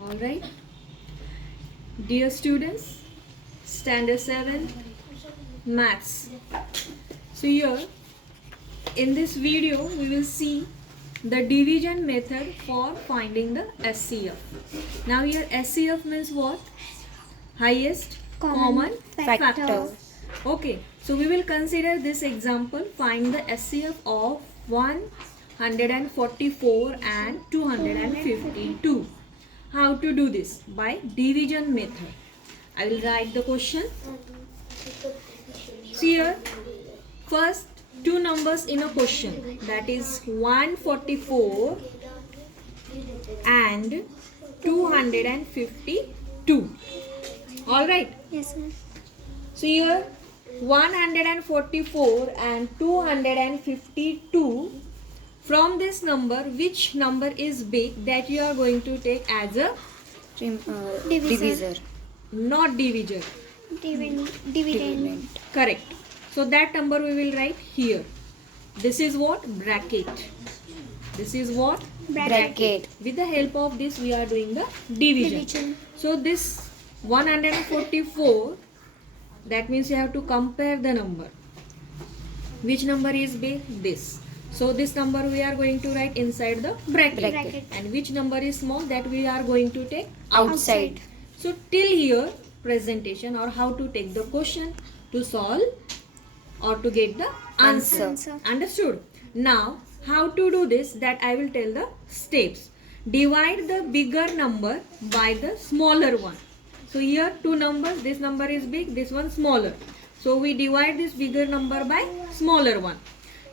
All right. Dear students, Standard 7 Maths. So here in this video we will see the division method for finding the SCF. Now here SCF means what? Highest common factor. Okay, so we will consider this example. Find the SCF of 144 and 252. How to do this? By division method. I will write the question. See here, first two numbers in a question, that is 144 and 252. All right. Yes, sir. So here 144 and 252. From this number, which number is big that you are going to take as a Divisor. not divisor? Dividend. Correct. So that number we will write here. This is what? Bracket. This is what? Bracket. With the help of this we are doing the division. Division. So this 144, that means you have to compare the number. Which number is big? This. So this number we are going to write inside the bracket. Bracket. And which number is small, that we are going to take Outside. So till here presentation or how to take the question to solve or to get the answer. Answer. Understood? Now how to do this, that I will tell the steps. Divide the bigger number by the smaller one. So here two numbers, this number is big, this one smaller. So we divide this bigger number by smaller one.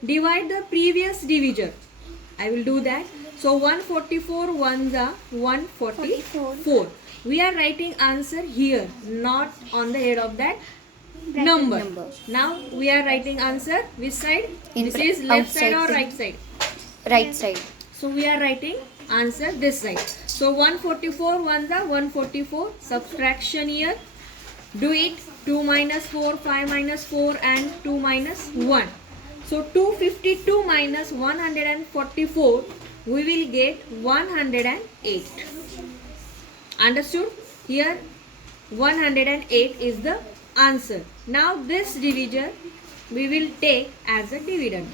Divide the previous divisor. I will do that. So 144 ones are 144. We are writing answer here, not on the head of that number. Now we are writing answer which side? In This is left outside side or the- right side? Right side. So we are writing answer this side. So 144 ones are 144. Subtraction here. Do it. 2 minus 4, 5 minus 4 and 2 minus 1. So 252 minus 144, we will get 108. Understood? Here 108 is the answer. Now this divisor we will take as a dividend.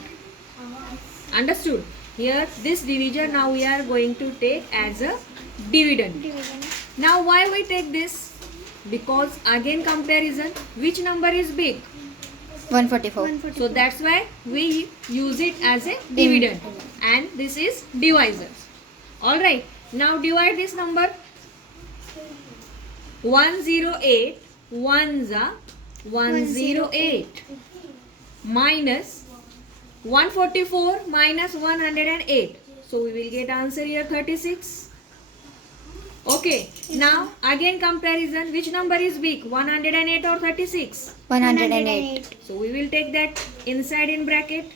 Understood? Here this divisor now we are going to take as a dividend. Now why we take this? Because again comparison, which number is big? 144. So that's why we use it as a dividend, and this is divisors. Alright, now divide this number. 108 ones are 108 minus 144 minus 108. So we will get answer here 36. Okay, now again comparison, which number is big? 108 or 36? 108. So we will take that inside in bracket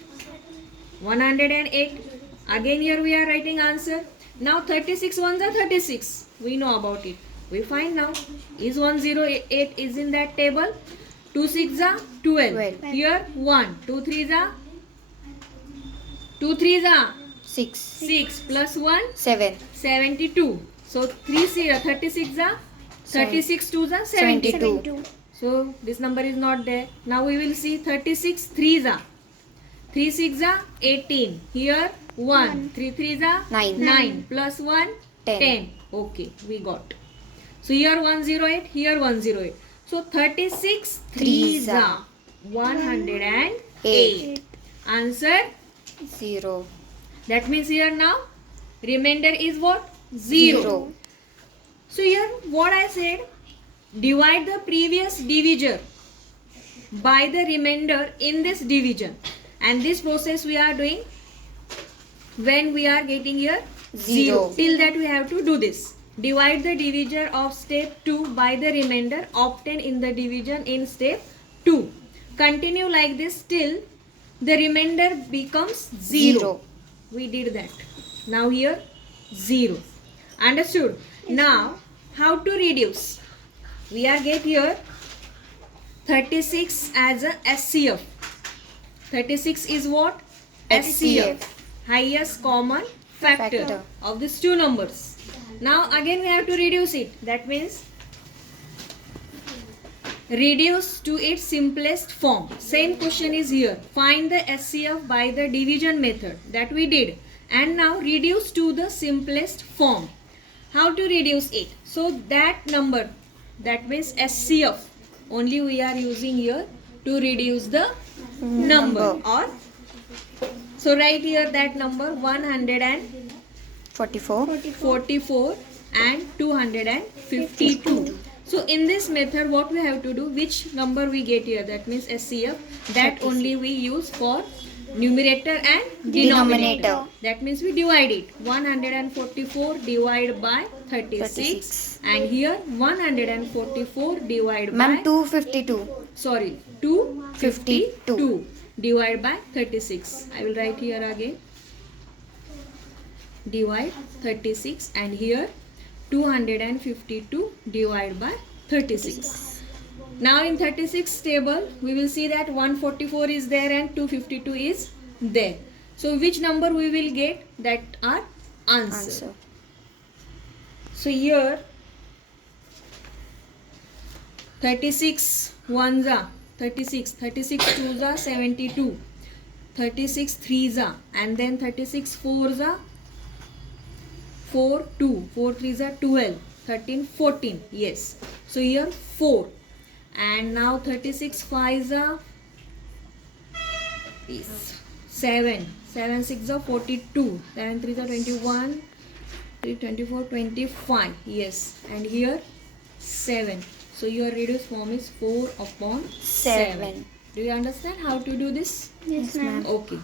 108. Again here we are writing answer. Now 36 ones are 36. We know about it. We find now. Is 108 is in that table. 2 6 are 12. 12. Here 1. 2 3 are 2 3 are 6. 6 plus 1 7. 72. So 36 are 36 2s are 72. So this number is not there. Now we will see 36 3s are 3 6 are 18. Here 1. 3 3s are 9. plus 1 10. 10. Okay, we got. So here 108, here 108. So 36 3s are 108. Answer. 0. That means here now remainder is what? 0. So here what I said, divide the previous divisor by the remainder in this division, and this process we are doing when we are getting here 0. Zero. Till that we have to do this. Divide the divisor of step 2 by the remainder obtained in the division in step 2. Continue like this till the remainder becomes 0. We did that. Now here 0. Understood? Now how to reduce? We are get here 36 as a SCF. 36 is what? SCF. Highest common factor Factor. of these two numbers. Now again we have to reduce it. That means reduce to its simplest form. Same question is here. Find the SCF by the division method that we did. And now reduce to the simplest form. How to reduce it? So that number, that means SCF, only we are using here to reduce the number. Or so write here that number 44. 144 and 252. So in this method what we have to do, which number we get here, that means SCF, that only we use for numerator and denominator. That means we divide it. 144 divided by 36 and here 144 divided by Ma'am, 252. sorry 252 divided by 36. I will write here again. Divide 36 and here 252 divided by 36. Now in 36 table we will see that 144 is there and 252 is there. So which number we will get? That our answer. So here 36 ones are 36, 36 twos are 72, 36 threes are, and then 36 fours are 4, 2, 4 threes are 12, 13, 14. Yes. So here 4. And now 36 fives are 7. 7 6 are 42. 7 3s are 21. 3 24 25. Yes. And here 7. So your reduced form is 4 upon 7. Do you understand how to do this? Yes, ma'am. Okay.